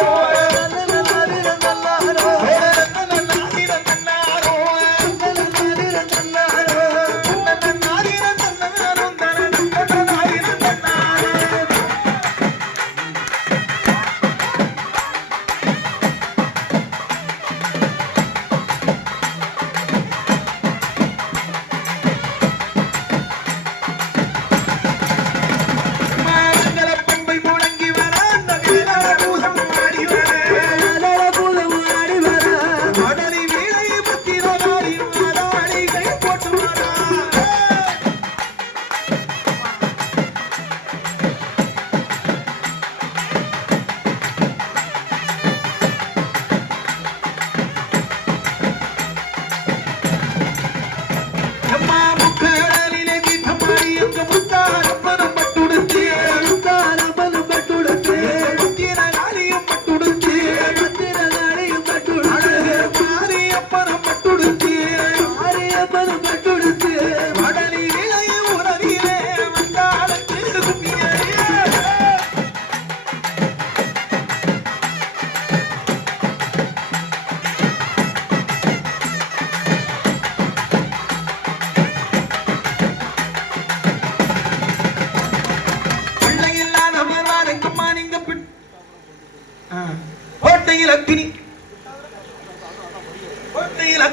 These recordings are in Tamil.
கோட்டையில்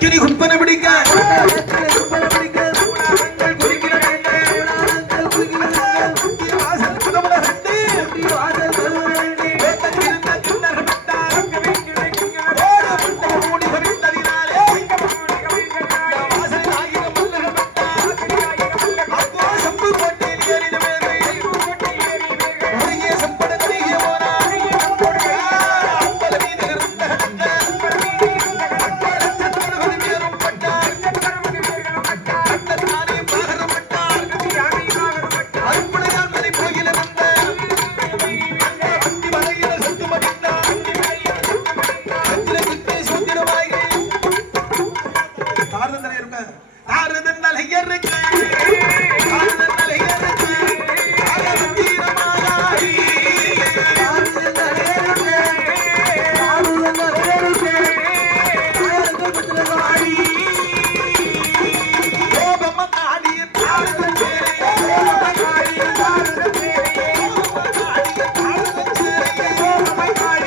ಕಿರಿಗುಪ್ಪನ Bye.